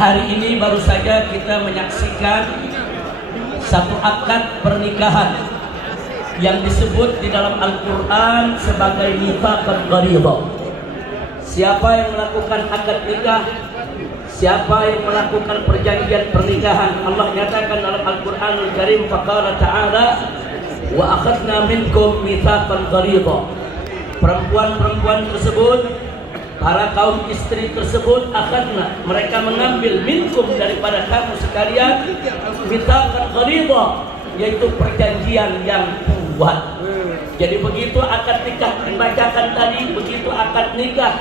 Hari ini baru saja kita menyaksikan satu akad pernikahan yang disebut di dalam Al-Quran sebagai mitsaqan ghalidha. Siapa yang melakukan akad nikah, siapa yang melakukan perjanjian pernikahan, Allah nyatakan dalam Al-Quranul Karim, faqala ta'ala wa akhadna minkum mitsaqan ghalidha. Perempuan-perempuan tersebut, para kaum istri tersebut, akhadna, mereka mengambil minkum, daripada kamu sekalian, mitsaqan ghalidha, yaitu perjanjian yang kuat. Jadi begitu akad nikah dibacakan tadi, begitu akad nikah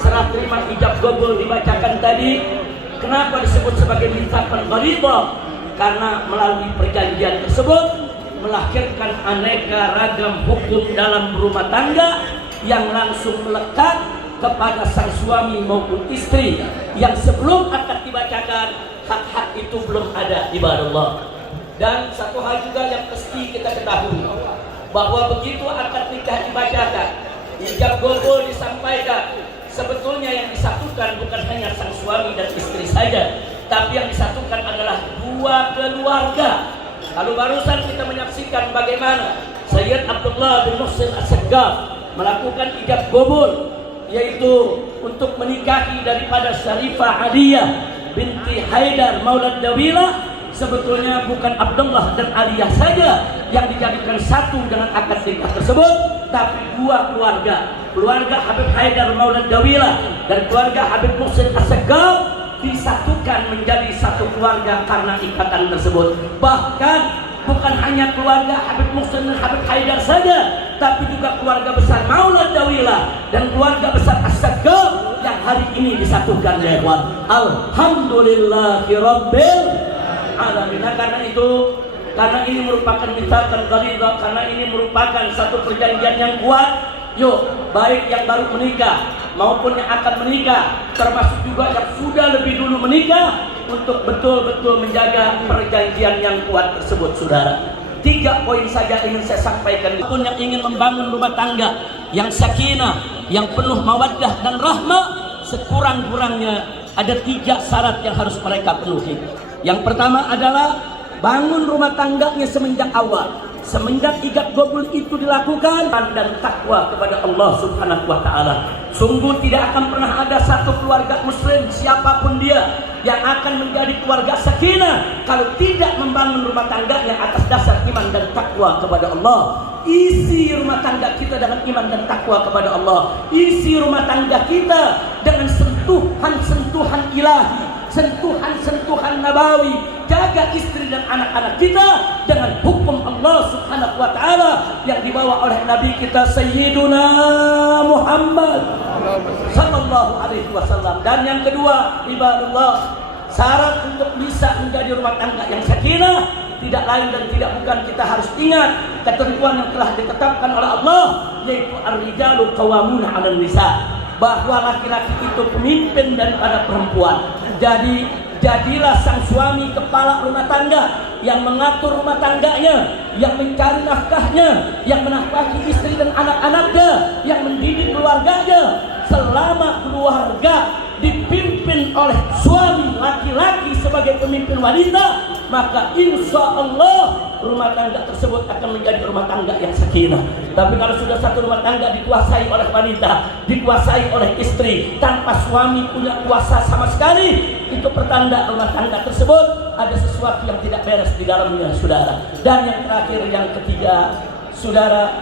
serah terima ijab qabul dibacakan tadi, kenapa disebut sebagai mitsaqan ghalidha? Karena melalui perjanjian tersebut melahirkan aneka ragam hukum dalam rumah tangga yang langsung melekat kepada sang suami maupun istri, yang sebelum akad dibacakan hak-hak itu belum ada, ibadallah. Dan satu hal juga yang mesti kita ketahui, bahwa begitu akad nikah dibacakan, ijab qabul disampaikan, sebetulnya yang disatukan bukan hanya sang suami dan istri saja, tapi yang disatukan adalah dua keluarga. Lalu barusan kita menyaksikan bagaimana Sayyid Abdullah bin Muhsin As-Saggaf melakukan ijab qabul, yaitu untuk menikahi daripada Syarifah Aliyah binti Haidar Maulad Dawilah. Sebetulnya bukan Abdullah dan Aliyah saja yang dijadikan satu dengan akad nikah tersebut, tapi dua keluarga, keluarga Habib Haidar Maulad Dawilah dan keluarga Habib Muhsin As-Saggaf disatukan menjadi satu keluarga karena ikatan tersebut. Bahkan bukan hanya keluarga Habib Muhsin dan Habib Haidar saja, tapi juga keluarga besar Maulad Dawilah dan keluarga besar As-Saggaf yang hari ini disatukan, ya ikhwan. Alhamdulillahirabbil alamin. Karena itu, karena ini merupakan mitsaqan ghalidha, karena ini merupakan satu perjanjian yang kuat, yuk, baik yang baru menikah maupun yang akan menikah, termasuk juga yang sudah lebih dulu menikah, untuk betul-betul menjaga perjanjian yang kuat tersebut, saudara. 3 poin saja ingin saya sampaikan. Siapapun yang ingin membangun rumah tangga yang sakinah, yang penuh mawaddah dan rahmah, sekurang-kurangnya ada 3 syarat yang harus mereka penuhi. Yang pertama adalah bangun rumah tangganya semenjak awal, semenjak ijab qabul itu dilakukan, dan takwa kepada Allah Subhanahu wa taala. Sungguh tidak akan pernah ada satu keluarga muslim siapapun dia yang akan menjadi keluarga sakinah kalau tidak membangun rumah tangganya atas dasar iman dan takwa kepada Allah. Isi rumah tangga kita dengan iman dan takwa kepada Allah. Isi rumah tangga kita dengan sentuhan-sentuhan ilahi, sentuhan-sentuhan nabawi. Jaga istri dan anak-anak kita dengan hukum Allah Subhanahu wa taala yang dibawa oleh Nabi kita Sayyiduna Muhammad sallallahu alaihi wasallam. Dan yang kedua, ibadallah, syarat untuk bisa menjadi rumah tangga yang sakinah tidak lain dan tidak bukan, kita harus ingat ketentuan yang telah ditetapkan oleh Allah, yaitu ar-rijalu qawwamuna 'alan nisa, bahwa laki-laki itu pemimpin daripada perempuan. Jadi jadilah sang suami kepala rumah tangga yang mengatur rumah tangganya, yang mencari nafkahnya, yang menafkahi istri dan anak-anaknya, yang mendidik keluarganya. Selama keluarga dipimpin oleh suami laki-laki sebagai pemimpin wanita, maka insya Allah rumah tangga tersebut akan menjadi rumah tangga yang sakinah. Tapi kalau sudah satu rumah tangga dikuasai oleh wanita, dikuasai oleh istri, tanpa suami punya kuasa sama sekali, itu pertanda rumah tangga tersebut ada sesuatu yang tidak beres di dalamnya, saudara. Dan yang terakhir, yang ketiga, saudara,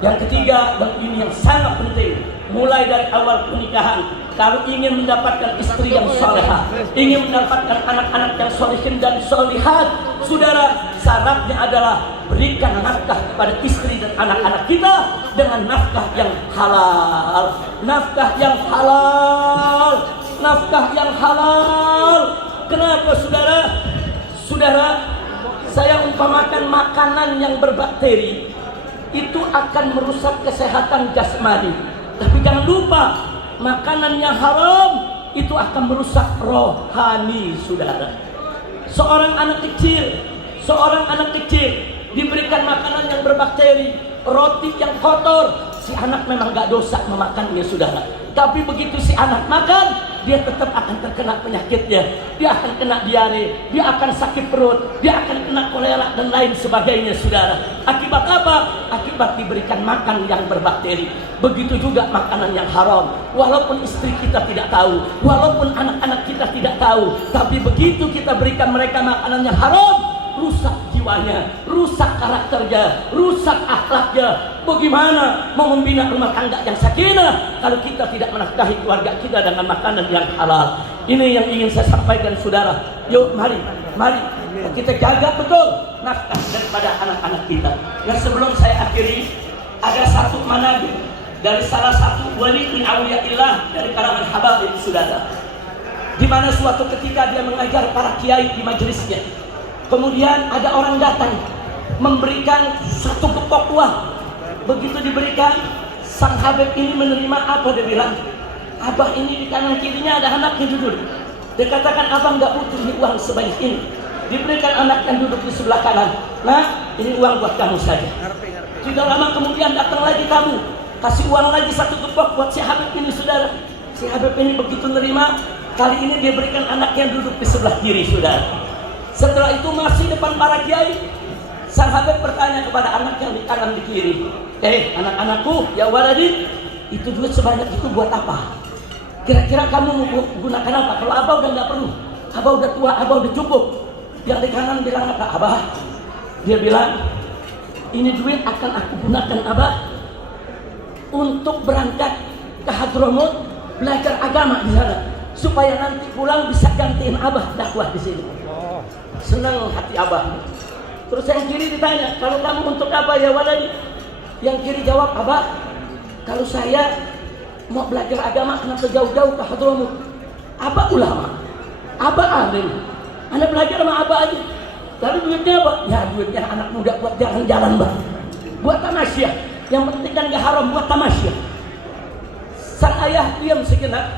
yang ketiga, dan ini yang sangat penting, mulai dari awal pernikahan, kalau ingin mendapatkan istri yang salehah, ingin mendapatkan anak-anak yang solehin dan solihat, saudara, syaratnya adalah berikan nafkah kepada istri dan anak-anak kita dengan nafkah yang halal. Nafkah yang halal, nafkah yang halal. Kenapa, saudara? Saudara, saya umpamakan makanan yang berbakteri itu akan merusak kesehatan jasmani. Tapi jangan lupa, makanan yang haram itu akan merusak rohani, saudara. Seorang anak kecil diberikan makanan yang berbakteri, roti yang kotor, si anak memang gak dosa memakannya, saudara. Tapi begitu si anak makan, dia tetap akan terkena penyakitnya. Dia akan kena diare, dia akan sakit perut, dia akan kena kolera dan lain sebagainya, saudara. Akibat apa? Akibat diberikan makan yang berbakteri. Begitu juga makanan yang haram. Walaupun istri kita tidak tahu, walaupun anak-anak kita tidak tahu, tapi begitu kita berikan mereka makanan yang haram, rusak jiwanya, rusak karakternya, rusak akhlaknya. Bagaimana mau membina rumah tangga yang sakinah kalau kita tidak menafkahi keluarga kita dengan makanan yang halal? Ini yang ingin saya sampaikan, saudara. Yuk, mari kita jaga betul nafkah daripada anak-anak kita. Dan sebelum saya akhiri, ada satu manaqib dari salah satu wali min auliyaillah dari kalangan habaib, saudara, di mana suatu ketika dia mengajar para kiai di majelisnya. Kemudian ada orang datang memberikan satu kepok uang. Begitu diberikan, sang habib ini menerima apa? Dia bilang, abah ini di kanan kirinya ada anaknya duduk. Dia katakan, abang nggak butuh ini uang sebanyak ini. Diberikan anak yang duduk di sebelah kanan. Nah, ini uang buat kamu saja. Tidak lama kemudian datang lagi kamu, kasih uang lagi satu kepok buat si habib ini, saudara. Si habib ini begitu nerima, kali ini dia berikan anak yang duduk di sebelah kiri, saudara. Setelah itu masih depan para kiai, sang habib bertanya kepada anak yang di kanan di kiri, anak-anakku, ya waladi, itu duit sebanyak itu buat apa? Kira-kira kamu mau gunakan apa? Kalau abah udah nggak perlu, abah udah tua, abah udah cukup. Yang di kanan bilang apa? Abah, dia bilang, ini duit akan aku gunakan abah untuk berangkat ke Hadramut belajar agama di sana, supaya nanti pulang bisa gantiin abah dakwah di sini. Senang hati abah. Terus yang kiri ditanya, kalau kamu untuk apa ya waladi? Yang kiri jawab, abah, kalau saya mau belajar agama kenapa jauh-jauh ke Hadramut? Abah ulama, abah alim, anak belajar sama abah aja. Lalu duitnya apa? Ya duitnya anak muda buat jalan-jalan, bang, buat tamasya. Yang penting kan gak haram, buat tamasya. Sang ayah diam sejenak.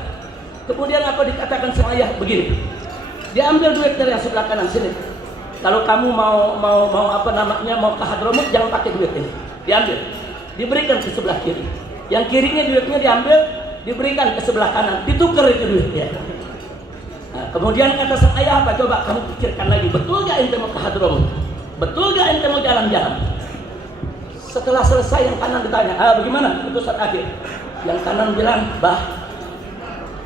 Kemudian apa dikatakan sang ayah? Begini, dia ambil duit dari yang sebelah kanan sini. Kalau kamu mau apa namanya, mau ke Hadramut, jangan pakai duit ini. Diambil, diberikan ke sebelah kiri. Yang kirinya duitnya diambil, diberikan ke sebelah kanan, ditukar itu duitnya. Nah, kemudian kata sang ayah apa? Coba kamu pikirkan lagi, betul gak ente mau ke Hadramut? Betul gak ente mau jalan-jalan? Setelah selesai yang kanan ditanya, bagaimana putusan akhir? Yang kanan bilang, bah,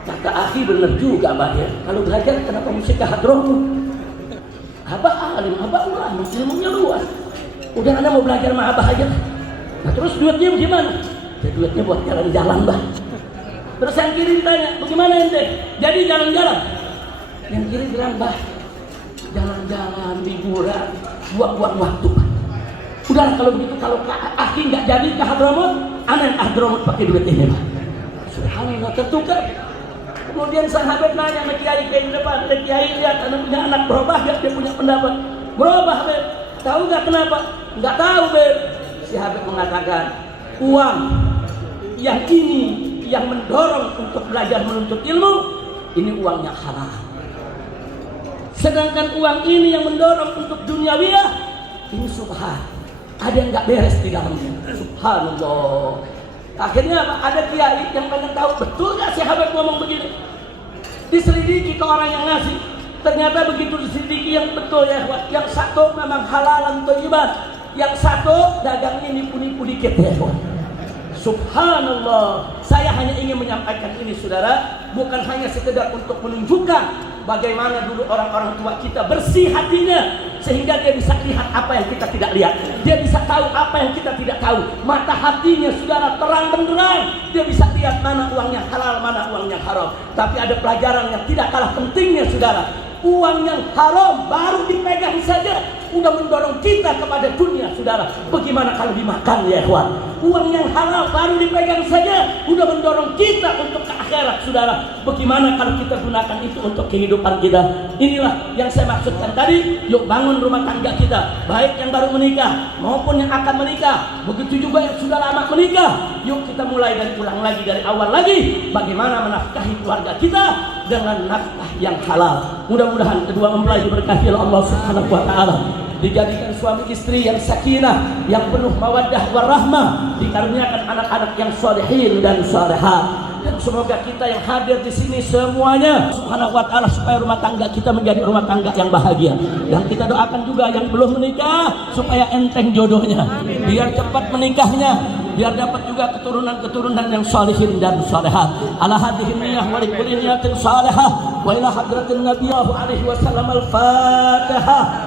kata akhi bener juga, bah, ya. Kalau belajar kenapa mesti ke Hadramut? Abah alim, abah ulama, ilmunya luas. Udah anda mau belajar sama abah aja. Nah terus duitnya gimana? Ya duitnya buat jalan-jalan, bah. Terus yang kiri ditanya, bagaimana ente? Jadi jalan-jalan. Yang kiri bilang, bah, jalan-jalan, liburan, buang-buang waktu. Udahlah kalau begitu, kalau akhi nggak jadi ke Hadramut, anak Hadramut pakai duit ini, bah. Subhanallah, tertukar. Kemudian sang habib nanya sama kiai di depan, kiai lihat anak punya anak berubah gak? Dia punya pendapat berubah, Beb. Tahu nggak kenapa? Nggak tahu, Beb. Si habib mengatakan, uang yang ini yang mendorong untuk belajar menuntut ilmu, ini uangnya haram. Sedangkan uang ini yang mendorong untuk duniawiyah, ini subhan. Ada yang nggak beres di dalamnya. Subhanallah. Akhirnya apa? Ada kiai yang pengen tahu betul nggak si habib ngomong begini. Diselidiki ke orang yang ngasih. Ternyata begitu diselidiki yang betul ya. Yang satu memang halalan thayyiban, yang satu dagangnya nipu-nipu dikit ya. Subhanallah. Saya hanya ingin menyampaikan ini, saudara, bukan hanya sekedar untuk menunjukkan bagaimana dulu orang-orang tua kita bersih hatinya, sehingga dia bisa lihat apa yang kita tidak lihat. Dia bisa tahu apa yang kita tidak tahu. Mata hatinya, saudara, terang benderang. Dia bisa lihat mana uang yang halal, mana uang yang haram. Tapi ada pelajaran yang tidak kalah pentingnya, saudara. Uang yang haram baru dipegang saja udah mendorong kita kepada dunia, saudara. Bagaimana kalau dimakan, ya kawan? Uang yang halal baru dipegang saja udah mendorong kita untuk ke akhirat, saudara. Bagaimana kalau kita gunakan itu untuk kehidupan kita? Inilah yang saya maksudkan tadi. Yuk bangun rumah tangga kita, baik yang baru menikah maupun yang akan menikah. Begitu juga yang sudah lama menikah. Yuk kita mulai dan ulang lagi dari awal lagi. Bagaimana menafkahi keluarga kita dengan nafkah yang halal. Mudah-mudahan kedua mempelai diberkahi oleh Allah Subhanahu wa taala, dijadikan suami istri yang sakinah, yang penuh mawaddah warahmah, dikaruniakan anak-anak yang sholihin dan sholihat. Dan semoga kita yang hadir di sini semuanya Subhanahu wa ta'ala supaya rumah tangga kita menjadi rumah tangga yang bahagia. Dan kita doakan juga yang belum menikah supaya enteng jodohnya, biar cepat menikahnya, biar dapat juga keturunan-keturunan yang salihin dan salihah. Ala hadhihi niyyah wa likulli niyatin salihah wa ila hadratin nabiy alaihi wasallam al-fatihah.